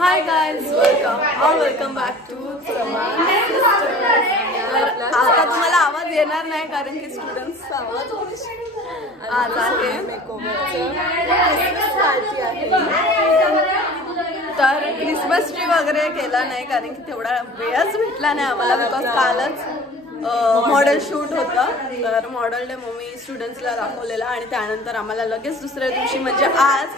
High guys, welcome back to समान. आता तुम्हाला आवाज येणार नाही कारण की स्टुडंट्सचा आवाज आज आहे पार्टी आहे. तर क्रिसमस ट्री वगैरे केला नाही कारण की तेवढा वेळच भेटला नाही आम्हाला, बिकॉज कालच मॉडेल शूट होतं. तर मॉडेल डेमो मी स्टुडंट्सला दाखवलेला आणि त्यानंतर आम्हाला लगेच दुसऱ्या दिवशी म्हणजे आज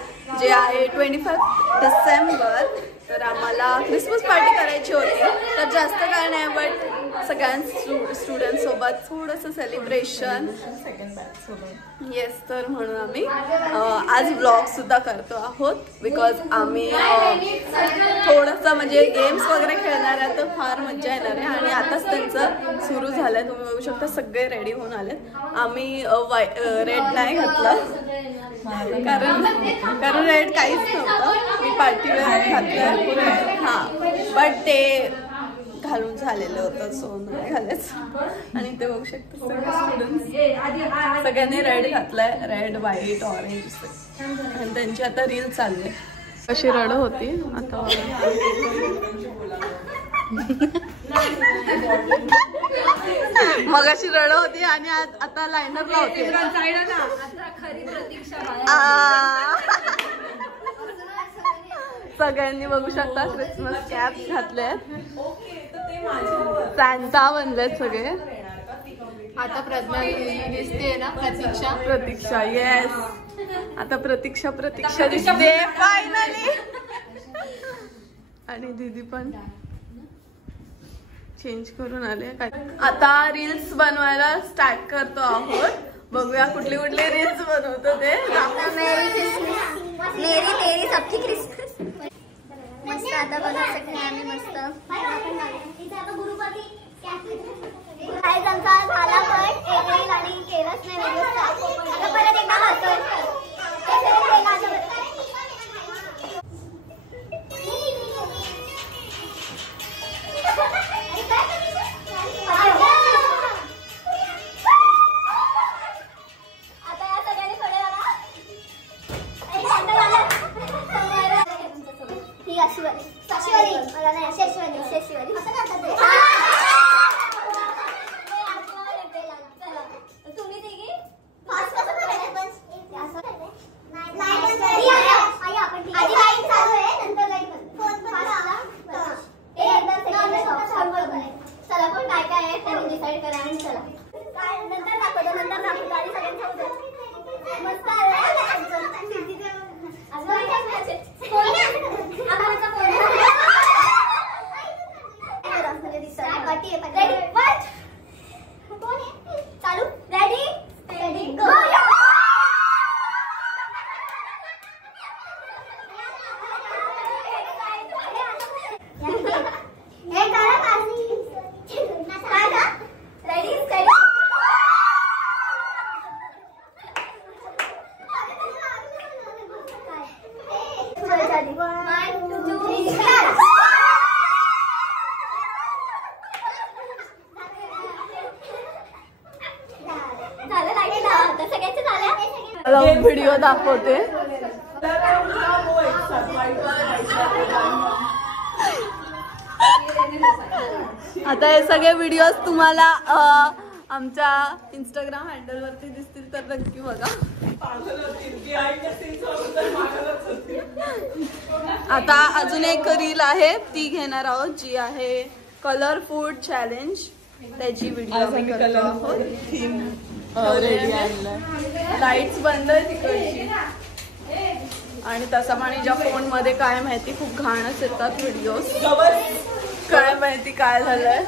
जे आहे 25 डिसेंबर तर आम्हाला क्रिसमस पार्टी करायची होती. तर जास्त काय नाही बट सगळ्या स्टुडंट्स सोबत थोडंसं सेलिब्रेशन येस. तर म्हणून आम्ही आज ब्लॉग सुद्धा करतो आहोत बिकॉज आम्ही थोडंसं म्हणजे गेम्स वगैरे खेळणार आहे तर फार मजा येणार आहे. आणि आताच त्यांचं सुरू झालं आहे, तुम्ही बघू शकता सगळे रेडी होऊन आलेत. आम्ही रेड नाही घातलं कारण रेड काहीच नव्हतं, मी पार्टीवेअर घातलं हां, बट ते घालून झालेलं होतं सो नाही घालायचं. आणि ते बघू शकता सगळे स्टुडंट्स सगळ्यांनी रेड घातलाय, रेड व्हाईट ऑरेंज. आणि त्यांची आता रील चालली. कशी रड होती आता मग अशी रड होती आणि आता लायनर लावते. सगळ्यांनी बघू शकता क्रिसमस कॅप घातले, सांता बनलेत सगळे. आता प्रज्ञा दिसते ना, प्रतीक्षा येस, आता प्रतीक्षा दिसते फायनली. आणि दीदी पण चेंज करून आले. आता रील्स बनवायला स्टार्ट करतो आहोत. बघूया कुठले रील्स बनवतो ते. मेरी तेरी सबकी क्रिसमस मस्त. आता बघा सगळे आम्ही मस्त काय जमचा झाला पण एकही गाडी केलंच नाही व्यवस्था. परत एकदा घालतोय व्हिडिओ दाखवते. आता हे सगळे व्हिडिओज तुम्हाला आमच्या इंस्टाग्राम हँडल वरती दिसतील तर नक्की बघा. आता अजून एक रील आहे ती घेणार आहोत जी आहे कलर फूड चॅलेंज. त्याची व्हिडिओ करतो आहोत. लाईट्स बंद आहे तिकडची आणि तसा माझ्या फोन मध्ये काय माहिती खूप घाणच येतात व्हिडिओज. काय माहिती काय झालंय.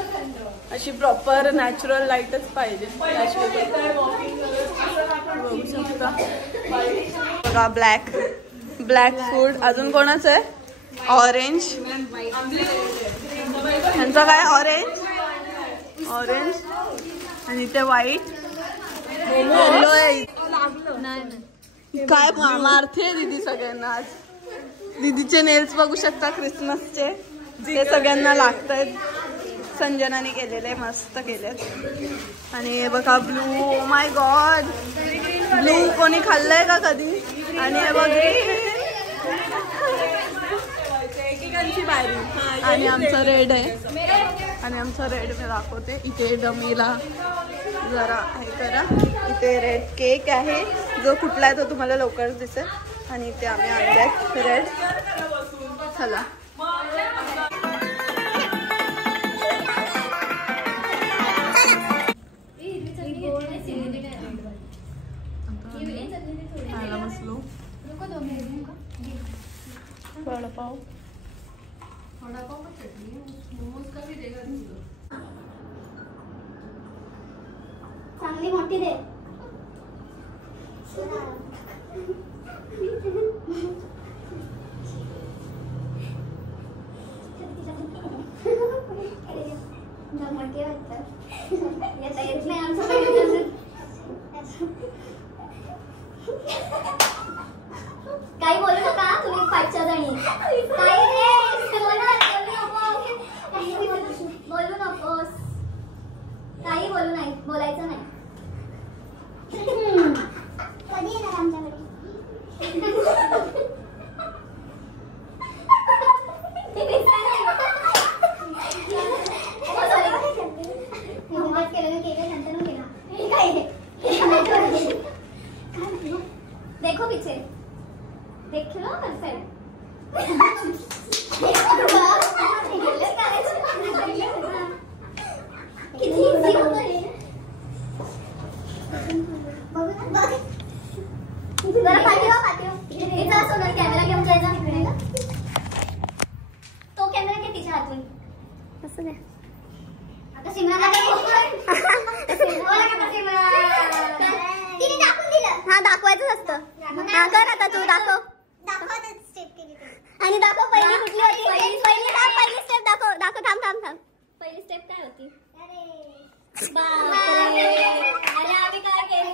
अशी प्रॉपर नॅचरल लाईटच पाहिजे. बघा ब्लॅक फूड. अजून कोणाचं आहे ऑरेंज. त्यांचं काय ऑरेंज आणि ते व्हाईट. काय मारते दीदी सगळ्यांना आज. दीदीचे नेल्स बघू शकता क्रिसमसचे, ते सगळ्यांना लागतायत. संजनाने केलेले मस्त केलेत. आणि हे बघा blue. O my God, blue कोणी खाल्लंय का कधी. आणि हे बघ त्यांची बारी आणि आमचं रेड आहे आणि आमचं रेड मी दाखवते. इथे डमीला जरा हे करा. इथे रेड केक आहे जो कुठला आहे तो तुम्हाला लवकरच दिसेल. आणि इथे आम्ही आणल्यात रेड. चला खायला बसलो. वडापाव चांगली मोठी दे. मोठी वाटतं येत नाही आमचं. काही बोलू नका तुम्ही 5 जणी. बोलू नकोस. काही बोलू नाही बोलायचं नाही. कधी येणार आमच्याकडे? देखो पीछे देख लो परफेक्ट. किती इझी होतं हे. जरा पाठी इथं असं ना कॅमेरा घेऊन जायचा तिकडे. तो कॅमेरा घे तिच्या हातून असं नाही. आता सिमरन तिने दाखवून दिलं. हा दाखवायचं असतं. हा कर आता तू दाखव. आणि दाखव पहिली कुठली होती. पहिली स्टेप दाखव. थांब. पहिली स्टेप काय होती. बापरे अरे आम्ही काय केलं.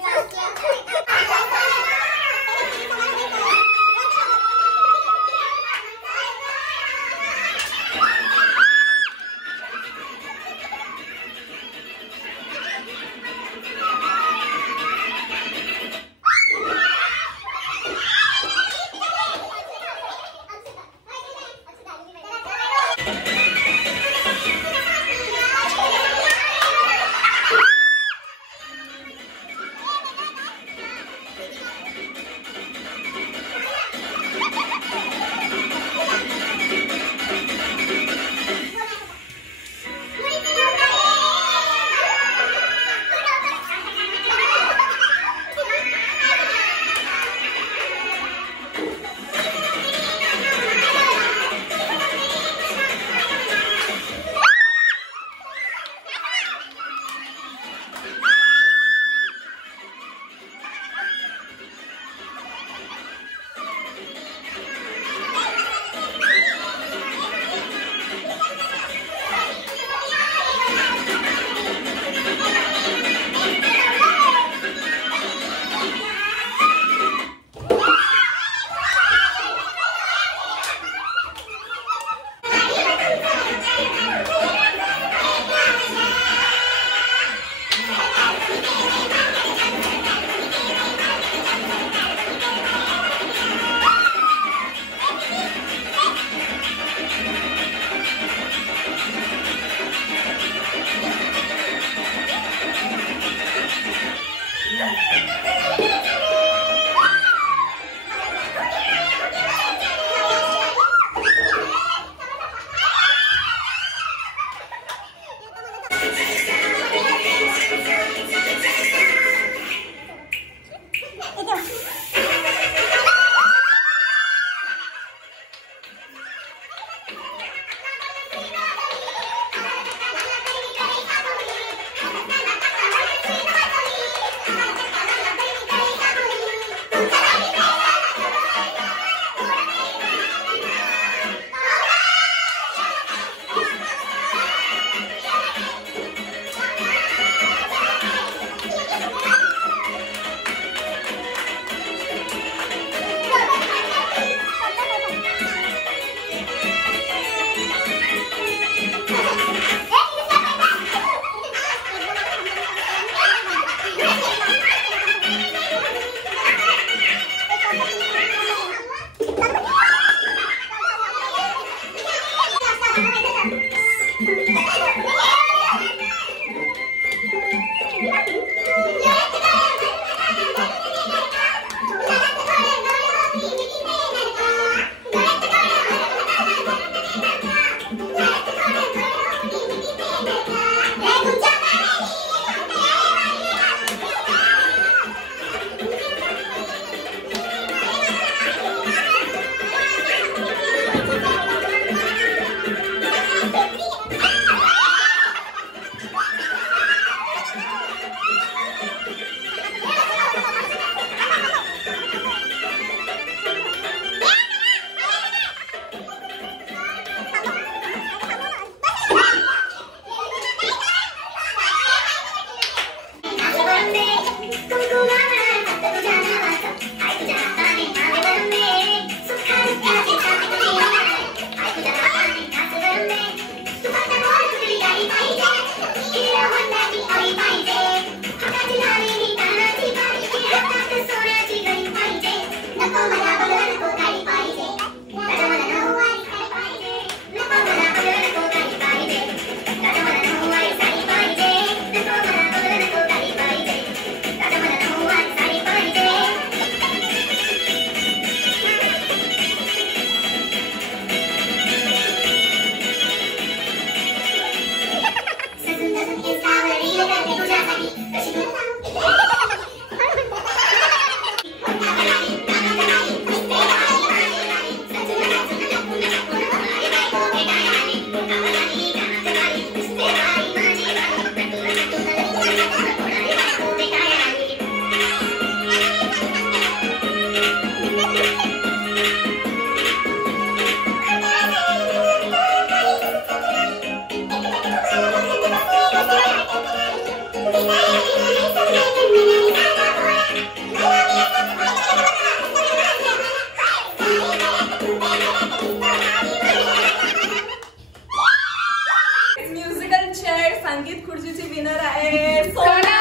म्युझिकल चेअर संगीत खुर्चीची विनर आहे सोना.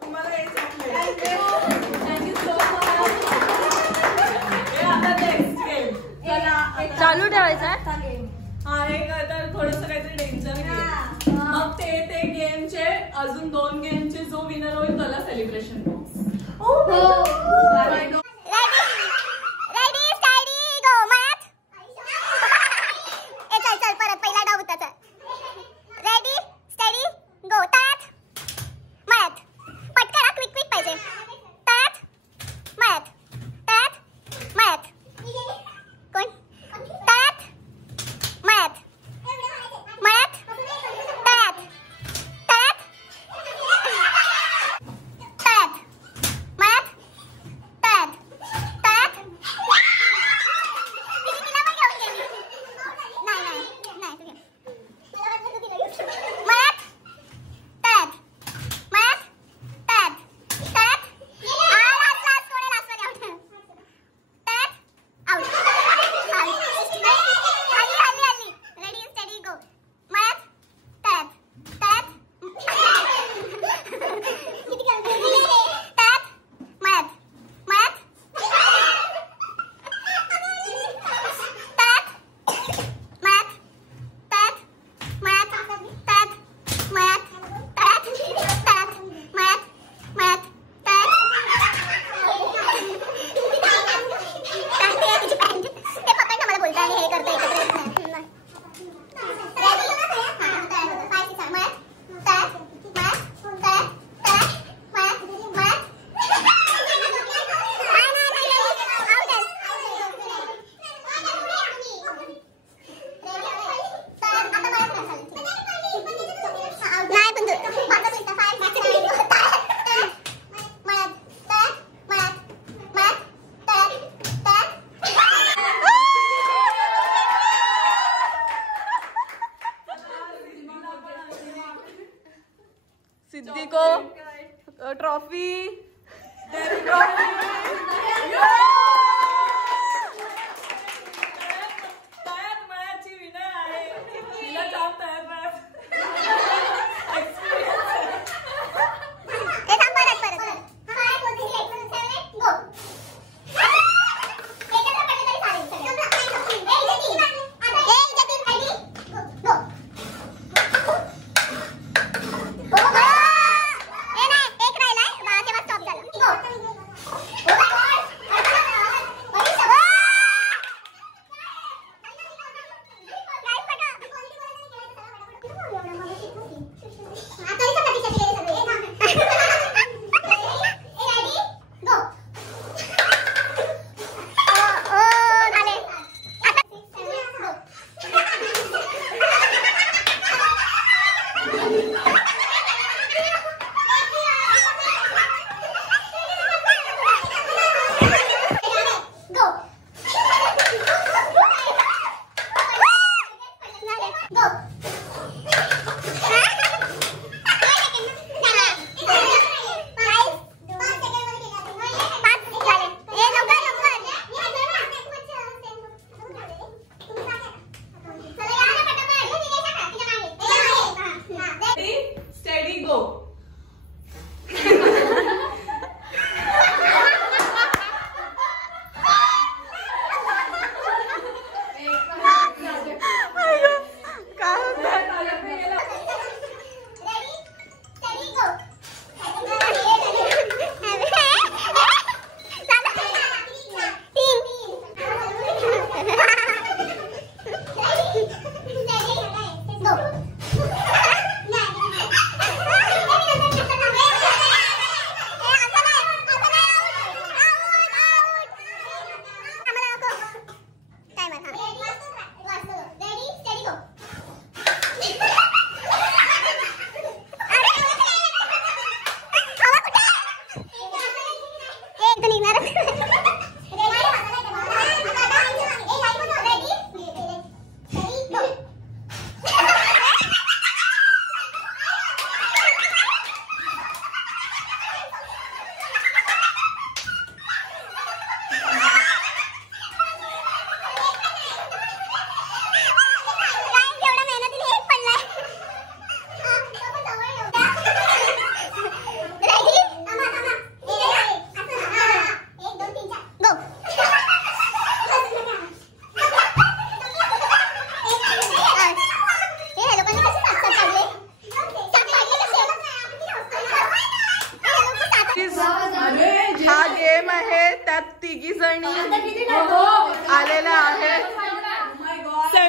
तुम्हाला हे चालू ठेवायचा हा एक आता थोडस काहीतरी टेन्शन घे. मग ते गेमचे अजून 2 गेमचे जो विनर होईल त्याला celebration box. Dad.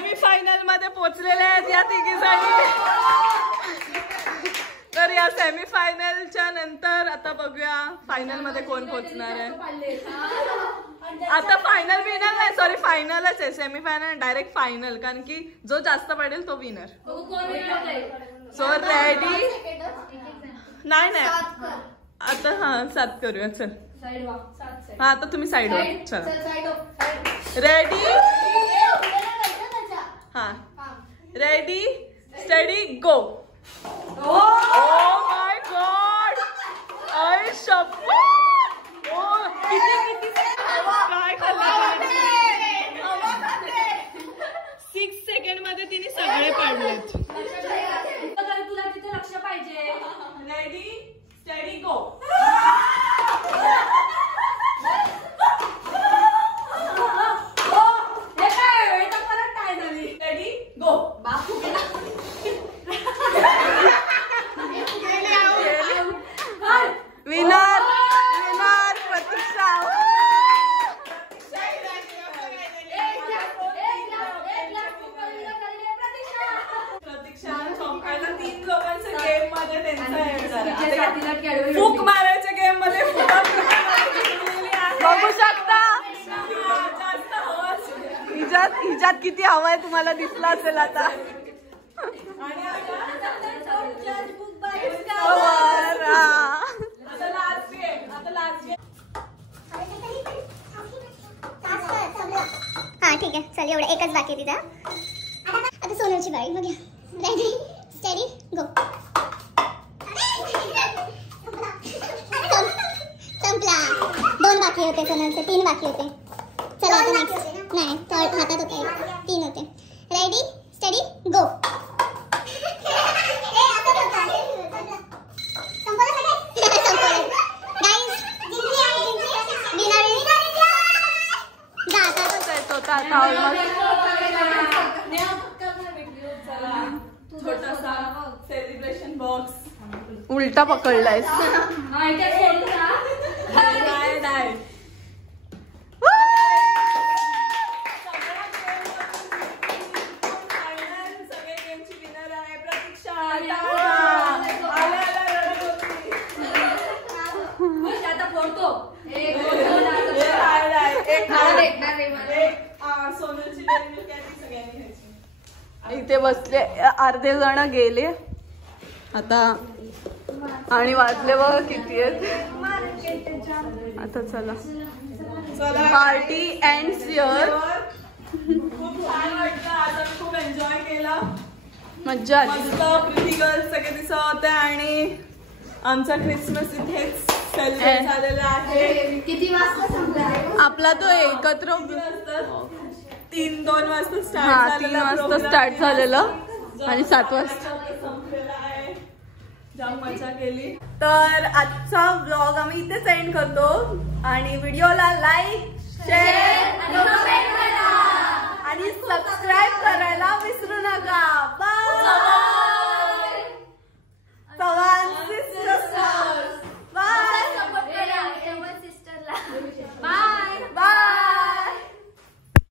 Semi final मध्ये पोहोचलेले आहेत या तिघीजणी. तर या सेमी फायनलच्या नंतर आता बघूया फायनल मध्ये कोण पोहोचणार आहे. आता फायनल विनर नाही, सॉरी फायनलच आहे. सेमी फायनल डायरेक्ट फायनल, कारण की जो जास्त पडेल तो विनर. So ready? नाही आता हा 7 करूया. चल हा आता तुम्ही साइड वर चला. रेडी? हा ready steady go. Oh my god, आई शपथ. ओ किती काय खाल्लं? 6 सेकंड मध्ये तिने सगळे पाडलेत. तुला तिथे लक्ष पाहिजे. रेडी स्टडी गो. विनर विनर प्रतीक्षा. प्रतीक्षाला चौकायला 3 लोकांच्या गेम मध्ये त्यांचा फूक मारायच्या गेम मध्ये बघू शकता. हिच्यात किती हवा आहे तुम्हाला दिसला असेल आता. हा ठीक आहे चल, एवढं एकच बाकी आहे तिचा. आता सोनलची बारी. बघ रेडी स्टडी गो. संपला. 2 बाकी होते सोनलचे, 3 बाकी होते. चला आता नेक्स्ट. नाही हातात होते 3 होते. रेडी स्टडी गो. छोटासा सेलिब्रेशन बॉक्स उलटा पकडलाय. सगळे गेमची विनर आहे प्रतीक्षा. सोनलची सगळ्यांनी इथे बसले. अर्धे जण गेले आता आणि वाजले बघा किती आहेत आता. चला पार्टी एंड्स हिअर. खूप छान वाटलं आज, आम्ही खूप एन्जॉय केला. मज्जा आली. मस्त प्रिटी गर्ल्स सगळे दिसत होते आणि आमचा क्रिसमस इथेच सेलिब्रेट झालेला आहे. किती वाजता संपला आपला तो एकत्र 3-2 वाजता स्टार्ट. 3 वाजता स्टार्ट झालेलं आणि 7 वाजता संपलेला आहे. जाम मजा केली. तर आजचा व्लॉग आम्ही इथेच एंड करतो आणि व्हिडिओला लाईक शेअर